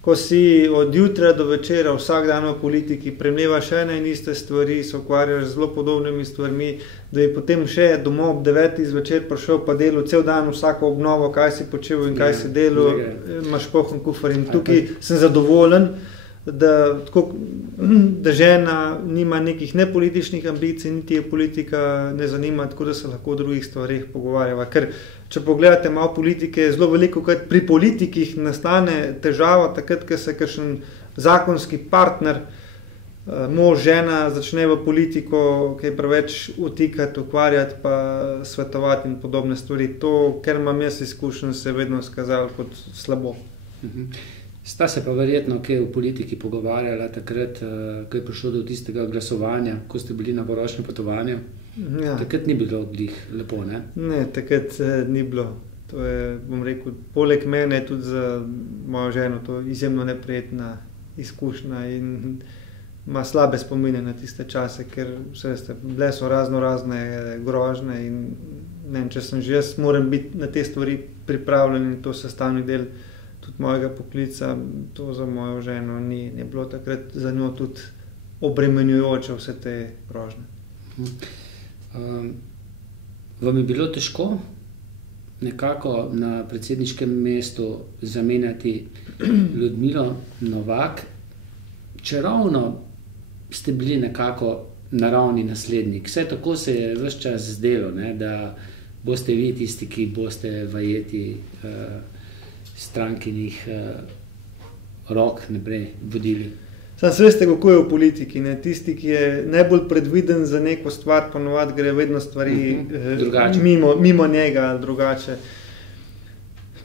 ko si od jutra do večera vsak dan v politiki premlevaš ene in iste stvari, se ukvarjaš z zelo podobnimi stvarmi, da je potem še domov ob 9 zvečer prišel pa delal cel dan vsako obnovo, kaj si počel in kaj si delal, imaš poln kufer in tukaj sem zadovoljen, da žena nima nekih nepolitičnih ambicij, niti je politika ne zanima, tako da se lahko o drugih stvarih pogovarjava. Ker, če pogledate malo politike, zelo veliko krat pri politikih nastane težava, takrat, ko se kakšen zakonski partner, mož, žena, začne v politiko, kaj preveč utikati, ukvarjati, pa svetovati in podobne stvari. To, ker imam jaz izkušenj, se je vedno skazalo kot slabo. Sta se pa verjetno kaj v politiki pogovarjala takrat, ko je prišlo do tistega glasovanja, ko ste bili na poročnem potovanju? Ja. Takrat ni bilo glih lepo, ne? Ne, takrat ni bilo. To je, bom rekel, poleg mene tudi za mojo ženo to izjemno neprijetna izkušnja in ima slabe spomine na tiste čase, ker bile so razne grožnje in ne vem, če sem že jaz, moram biti na te stvari pripravljen in to sestavni del tudi mojega poklica, to za mojo ženo ni bilo takrat za njo tudi obremenjujoče vse te grožnje. Vam je bilo težko nekako na predsedniškem mestu zamenjati Ljudmilo Novak, čeravno ste bili nekako naravni naslednik. Vse tako se je ves čas zdelo, ne, da boste vi tisti, ki boste vajeti strankinih rok naprej vodili. Sam se veste, kako je v politiki. Ne? Tisti, ki je najbolj predviden za neko stvar, ponovadi gre vedno stvari mimo njega ali drugače.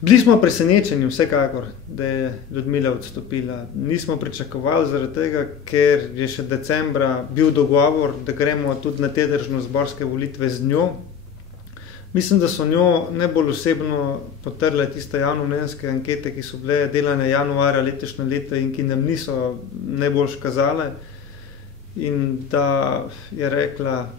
Bili smo presenečeni vsekakor, da je Ljudmila odstopila. Nismo pričakovali zaradi tega, ker je še decembra bil dogovor, da gremo tudi na te državnozborske volitve z njo. Mislim, da so njo najbolj osebno potrle tiste javnomnenjske ankete, ki so bile delane januarja letošnje leto in ki nam niso najbolj kazale. In da je rekla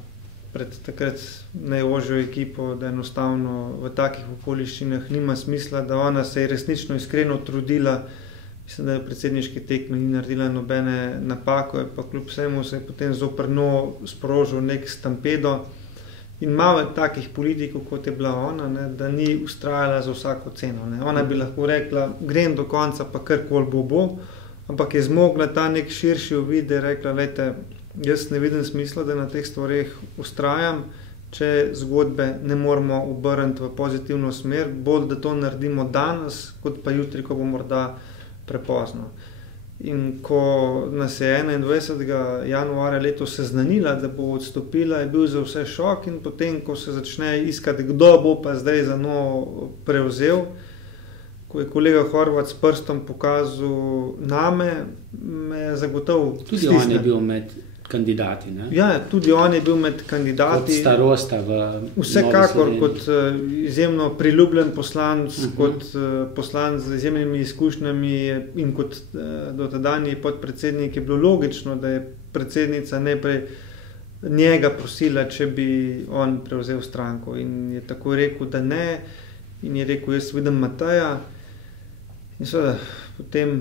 pred takrat najožjo ekipo, da enostavno v takih okoliščinah nima smisla, da ona se je resnično iskreno trudila. Mislim, da je v predsedniški tekmi ni naredila nobene napake, pa kljub vsemu se je potem zoper njo sprožil nek stampedo. In malo je takih politikov, kot je bila ona, ne, da ni ustrajala za vsako ceno. Ne. Ona bi lahko rekla, grem do konca, pa karkoli bo, ampak je zmogla ta nek širši uvid, da je rekla, lejte, jaz ne vidim smisla, da na teh stvareh ustrajam, če zgodbe ne moramo obrniti v pozitivno smer, bolj da to naredimo danes, kot pa jutri, ko bo morda prepozno. In ko nas je 21. januarja letos seznanila, da bo odstopila, je bil za vse šok in potem, ko se začne iskati, kdo bo pa zdaj za njo prevzel, ko je kolega Horvat s prstom pokazal name, me je zagotovo tudi stisne. On je bil med kandidati, ne? Ja, tudi on je bil med kandidati. Kot starosta v vsekakor, kot izjemno priljubljen poslanc, kot poslanc z izjemnimi izkušnjami in kot dotedanji podpredsednik je bilo logično, da je predsednica najprej njega prosila, če bi on prevzel stranko. In je tako rekel, da ne. In je rekel, jaz vidim Mateja. In seveda potem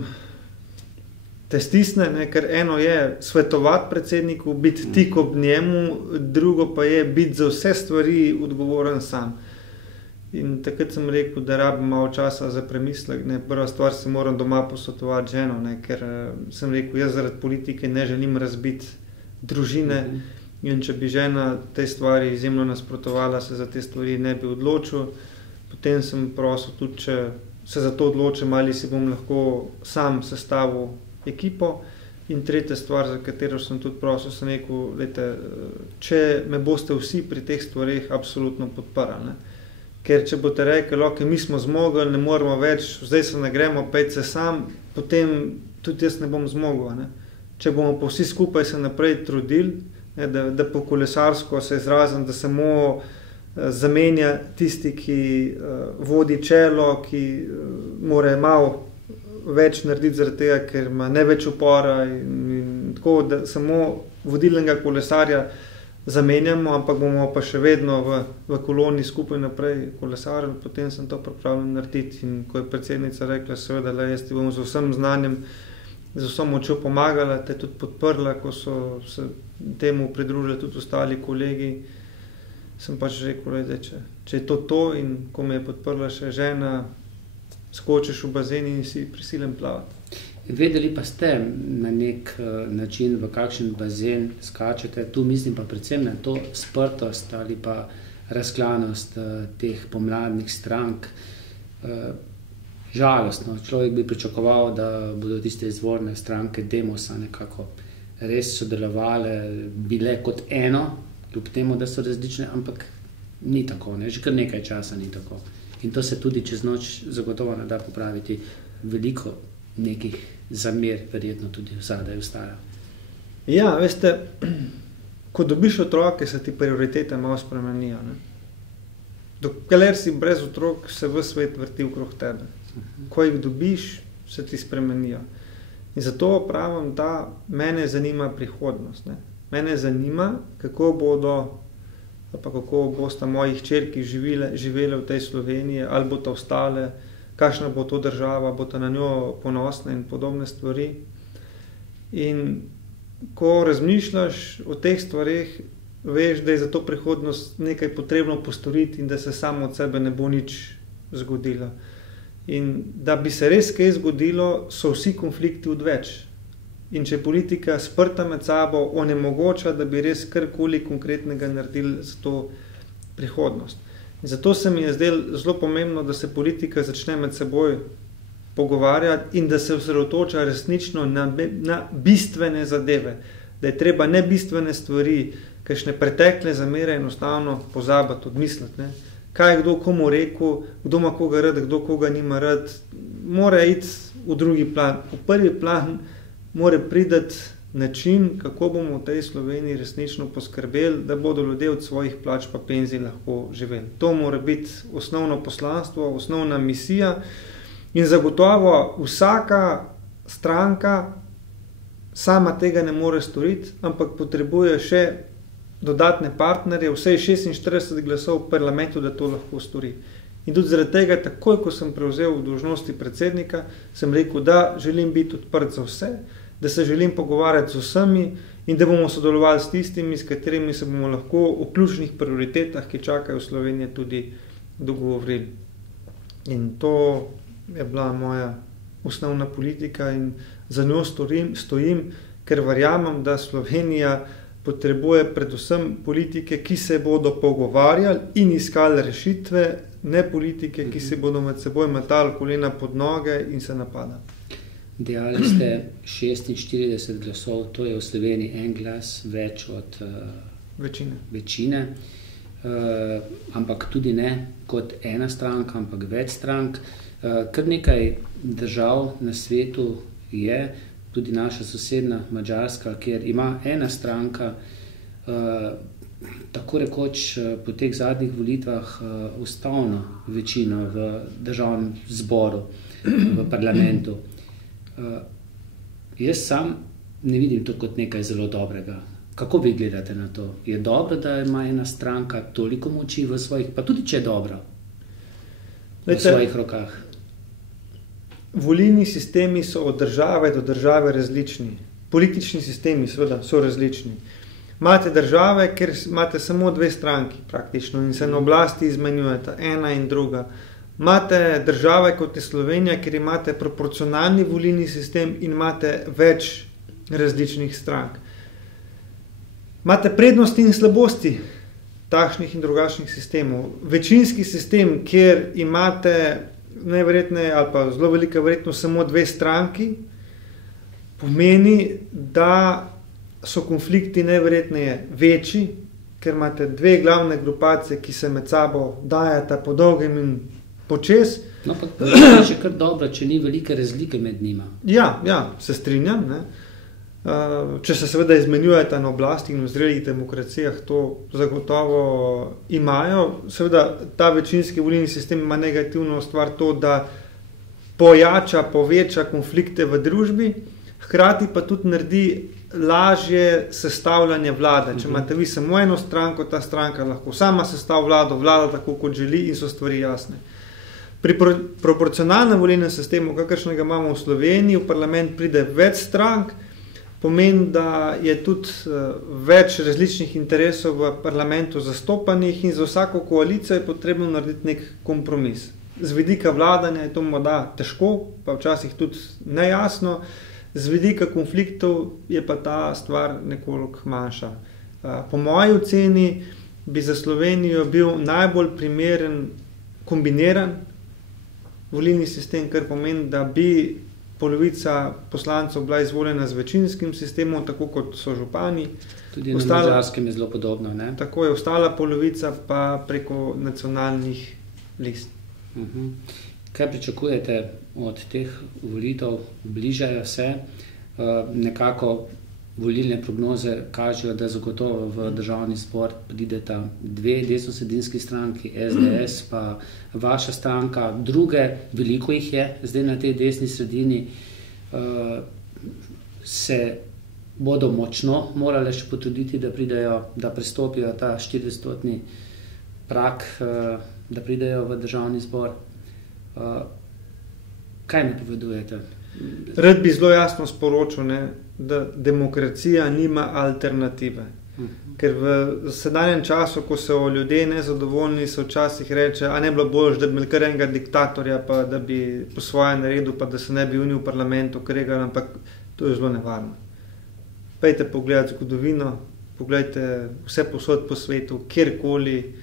te stisne, ne, ker eno je svetovati predsedniku, biti tik ob njemu, drugo pa je biti za vse stvari odgovoren sam. In takrat sem rekel, da rabim malo časa za premislek. Ne. Prva stvar se moram doma posvetovati ženo, ne, ker sem rekel, jaz zaradi politike ne želim razbiti družine in če bi žena te stvari izjemno nasprotovala, se za te stvari ne bi odločil. Potem sem prosil tudi, če se za to odločim, ali si bom lahko sam sestavil ekipo. In tretja stvar, za katero sem tudi prosil, sem rekel, lejte, če me boste vsi pri teh stvarih absolutno podprli. Ker če boste rekli, ok, mi smo zmogli, ne moramo več, zdaj se ne gremo, pejte se sam, potem tudi jaz ne bom zmogel. Ne. Če bomo pa vsi skupaj se naprej trudili, ne, da po kolesarsko se izrazim, da samo zamenja tisti, ki vodi čelo, ki mora malo več narediti zaradi tega, ker ima največ upora in tako, da samo vodilnega kolesarja zamenjamo, ampak bomo pa še vedno v koloni skupaj naprej kolesarili, potem sem to pripravljen narediti. In ko je predsednica rekla, seveda, jaz ti bom z vsem znanjem, z vso močjo pomagala, te tudi podprla, ko so se temu pridružili tudi ostali kolegi, sem pač rekel, če je to in ko me je podprla še žena, skočiš v bazen in si prisiljen plavati. Vedeli pa ste na nek način, v kakšen bazen skačete. Tu mislim pa predvsem na to sprtost ali pa razklanost teh pomladnih strank. Žalostno. Človek bi pričakoval, da bodo tiste izvorne stranke Demosa nekako res sodelovale, bile kot eno, kljub temu, da so različne, ampak ni tako, ne? Že kar nekaj časa ni tako. In to se tudi čez noč zagotovo ne da popraviti. Veliko nekih zamer verjetno tudi vzadaj ostaja. Ja, veste, ko dobiš otroke, se ti prioritete malo spremenijo. Dokler si brez otrok, se v svet vrti okrog tebe. Ko jih dobiš, se ti spremenijo. In zato pravim, da mene zanima prihodnost. Ne? Mene zanima, kako bosta moji hčerki živele v tej Sloveniji, ali bodo ostale, kakšna bo to država, bodo na njo ponosne in podobne stvari. In ko razmišljaš o teh stvareh, veš, da je za to prihodnost nekaj potrebno postoriti in da se samo od sebe ne bo nič zgodilo. In da bi se res kaj zgodilo, so vsi konflikti odveč. In če politika sprta med sabo onemogoča, da bi res karkoli konkretnega naredili za to prihodnost. In zato se mi je zdelo zelo pomembno, da se politika začne med seboj pogovarjati in da se osredotoča resnično na bistvene zadeve. Da je treba nebistvene stvari, kakšne pretekle zamere enostavno pozabiti, odmisliti. Ne? Kaj je kdo komu rekel, kdo ima koga rad, kdo koga nima rad, mora iti v drugi plan. V prvi plan mora priti način, kako bomo v tej Sloveniji resnično poskrbeli, da bodo ljudje od svojih plač pa penzij lahko živeli. To mora biti osnovno poslanstvo, osnovna misija in zagotovo vsaka stranka sama tega ne more storiti, ampak potrebuje še dodatne partnerje, vsej 46 glasov v parlamentu, da to lahko stori. In tudi zaradi tega, takoj ko sem prevzel dolžnosti predsednika, sem rekel, da želim biti odprt za vse, da se želim pogovarjati z vsemi in da bomo sodelovali s tistimi, s katerimi se bomo lahko o ključnih prioritetah, ki čakajo v Sloveniji, tudi dogovorili. In to je bila moja osnovna politika in za njo stojim, ker verjamem, da Slovenija potrebuje predvsem politike, ki se bodo pogovarjali in iskali rešitve, ne politike, ki se bodo med seboj metali kolena pod noge in se napadali. Dejali ste 46 glasov, to je v Sloveniji en glas več od večine. Ampak tudi ne kot ena stranka, ampak več strank. Kar nekaj držav na svetu je, tudi naša sosedna Madžarska, kjer ima ena stranka tako rekoč po teh zadnjih volitvah ustavno večino v državnem zboru, v parlamentu. Jaz sam ne vidim to kot nekaj zelo dobrega. Kako vi gledate na to? Je dobro, da ima ena stranka toliko moči v svojih, pa tudi če je dobra, v svojih rokah? Volilni sistemi so od države do države različni. Politični sistemi seveda so različni. Imate države, kjer imate samo dve stranki praktično in se na oblasti izmenjujete, ena in druga. Imate države kot je Slovenija, kjer imate proporcionalni volilni sistem in imate več različnih strank. Imate prednosti in slabosti takšnih in drugačnih sistemov. Večinski sistem, kjer imate neverjetne ali pa zelo velika verjetnost samo dve stranki, pomeni, da so konflikti neverjetneje večji, ker imate dve glavne grupacije, ki se med sabo dajata po dolgem in počez. No, pa to je še kar dobro, če ni velike razlike med njima. Ja, se strinjam. Ne? Če se seveda izmenjujete na oblasti in v zrelih demokracijah, to zagotovo imajo. Seveda ta večinski volilni sistem ima negativno stvar to, da poveča konflikte v družbi, hkrati pa tudi naredi lažje sestavljanje vlade. Če imate vi samo eno stranko, ta stranka lahko sama sestavlja vlado, vlada tako kot želi in so stvari jasne. Pri proporcionalnem volilnem sistemu, kakršnega imamo v Sloveniji, v parlament pride več strank, pomeni, da je tudi več različnih interesov v parlamentu zastopanih in za vsako koalicijo je potrebno narediti nek kompromis. Z vidika vladanja je to morda težko, pa včasih tudi nejasno, z vidika konfliktov je pa ta stvar nekoliko manjša. Po moji oceni bi za Slovenijo bil najbolj primeren kombiniran volilni sistem, kar pomeni, da bi polovica poslancev bila izvoljena z večinskim sistemom, tako kot so župani. Tudi na Madžarskem je zelo podobno, ne? Tako je, ostala polovica pa preko nacionalnih list. Kaj pričakujete od teh volitev? Bližajo se, nekako volilne prognoze kažejo, da zagotovo v državni zbor prideta dve desnosredinski stranki, SDS pa vaša stranka, druge, veliko jih je zdaj na tej desni sredini, se bodo močno morale še potruditi, da pridejo, da prestopijo ta 400-odstotni prag, da pridejo v državni zbor. Kaj mi povedujete? Rad bi zelo jasno sporočil, ne, da demokracija nima alternative. Ker v sedanjem času, ko so ljudje nezadovoljni, se včasih reče, a ne bilo boljše, da bi imeli kar enega diktatorja, pa da bi po svoje naredil, pa da se ne bi v parlamentu kregali, ampak to je zelo nevarno. Pejte pogledati zgodovino, pogledajte vse posod po svetu, kjerkoli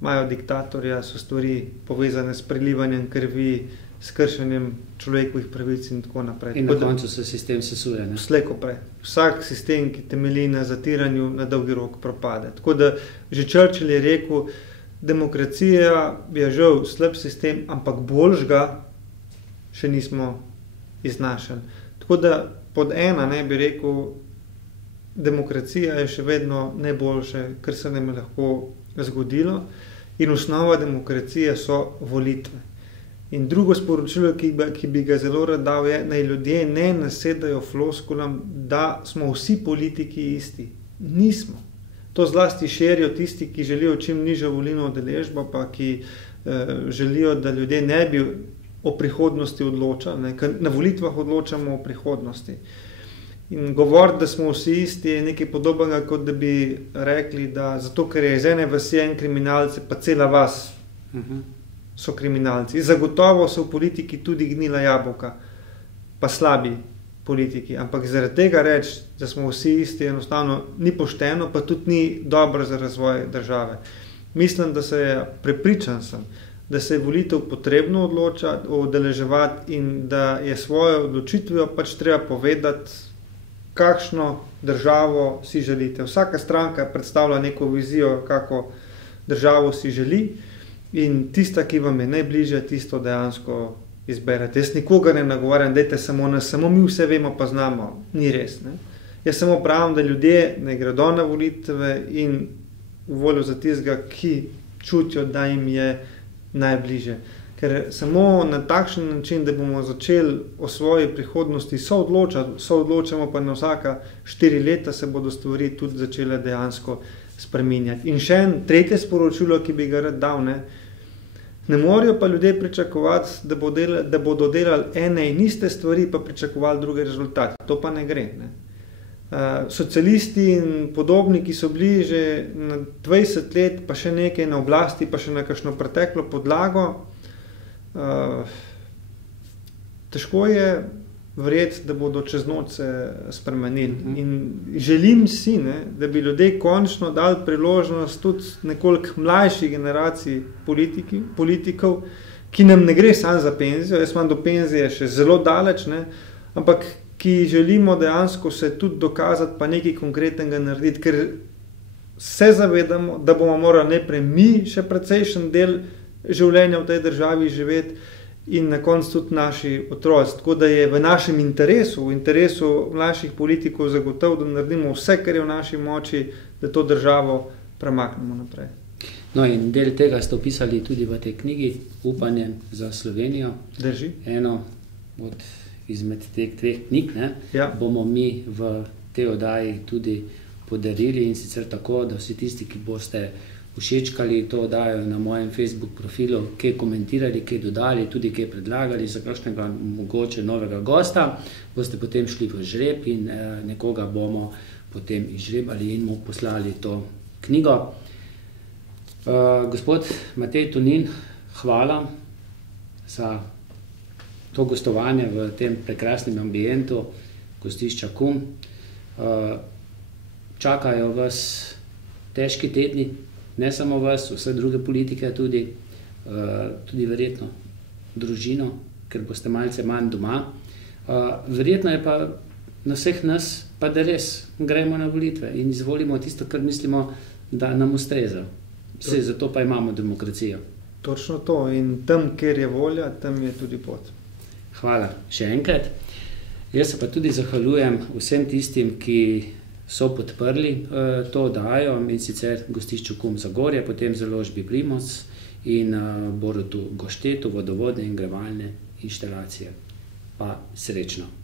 imajo diktatorja, so stvari povezane s prelivanjem krvi, s kršenjem človekovih pravic in tako naprej. In na koncu se sistem sesuje, ne? Slejko prej. Vsak sistem, ki temelji na zatiranju, na dolgi rok propade. Tako da že Churchill je rekel, demokracija je žal slab sistem, ampak boljšega še nismo iznašali. Tako da pod ena ne bi rekel, demokracija je še vedno najboljše, kar se nam je lahko zgodilo, in osnova demokracije so volitve. In drugo sporočilo, ki bi ga zelo rad dal, je, da ljudje ne nasedajo floskulam, da smo vsi politiki isti. Nismo. To zlasti širijo tisti, ki želijo čim nižjo volilno udeležbo, pa ki želijo, da ljudje ne bi o prihodnosti odločali, ne? Ker na volitvah odločamo o prihodnosti. In govoriti, da smo vsi isti, je nekaj podobnega, kot da bi rekli, da zato, ker je iz ene vasi en kriminalce, pa cela vas so kriminalci. Zagotovo so v politiki tudi gnila jabolka, pa slabi politiki. Ampak zaradi tega reči, da smo vsi isti, enostavno ni pošteno, pa tudi ni dobro za razvoj države. Mislim, da se je, prepričan sem, da se je volitev potrebno udeleževati in da je svojo odločitvijo pač treba povedati, kakšno državo si želite. Vsaka stranka predstavlja neko vizijo, kako državo si želi, in tista, ki vam je najbližja, tisto dejansko izberete. Jaz nikoga ne nagovarjam, dajte samo nas, samo mi vse vemo pa znamo. Ni res, ne? Jaz samo pravim, da ljudje ne gredo na volitve in voljo za tistega, ki čutijo, da jim je najbližje. Ker samo na takšen način, da bomo začeli o svoji prihodnosti soodločamo pa na vsaka 4 leta se bodo stvari tudi začele dejansko spreminjati. In še tretje sporočilo, ki bi ga rad dal, ne morajo pa ljudje pričakovati, da bodo delali ene in iste stvari, pa pričakovali druge rezultate. To pa ne gre. Ne? Socialisti in podobni, ki so bili že na 20 let, pa še nekaj na oblasti, pa še na kakšno preteklo podlago, težko je verjeti, da bodo čez noč se spremenili. In želim si, da bi ljudje končno dali priložnost tudi nekoliko mlajši generaciji politikov, ki nam ne gre samo za penzijo, jaz imam do penzije še zelo daleč, ampak ki želimo dejansko se tudi dokazati, pa nekaj konkretnega narediti, ker se zavedamo, da bomo morali najprej mi še precejšen del življenja v tej državi živeti in na koncu tudi naši otroci. Tako da je v našem interesu, v interesu mlajših politikov zagotovo, da naredimo vse, kar je v naši moči, da to državo premaknemo naprej. No in del tega ste opisali tudi v tej knjigi Upanje za Slovenijo. Drži. Eno izmed teh 2 knjig, bomo mi v tej oddaji tudi podarili, in sicer tako, da vsi tisti, ki boste všečkali to oddajo na mojem Facebook profilu, kaj komentirali, kaj dodali, tudi kaj predlagali za kakšnega mogoče novega gosta, boste potem šli v žreb in nekoga bomo potem izžrebali in mu poslali to knjigo. Gospod Matej Tonin, hvala za to gostovanje v tem prekrasnem ambientu gostišča KUM. Čakajo vas težki tedni, ne samo vas, vse druge politike tudi verjetno družino, ker boste malce manj doma. Verjetno je pa na vseh nas, pa da res gremo na volitve in izvolimo tisto, kar mislimo, da nam ustreza. Vse zato pa imamo demokracijo. Točno to. In tam, kjer je volja, tam je tudi pot. Hvala še enkrat. Jaz se pa tudi zahvaljujem vsem tistim, ki so podprli to oddajo, in sicer gostišču KUM Zagorje, potem založbi Primoz in Borutu Goštetu, vodovodne in grevalne inštalacije. Pa srečno!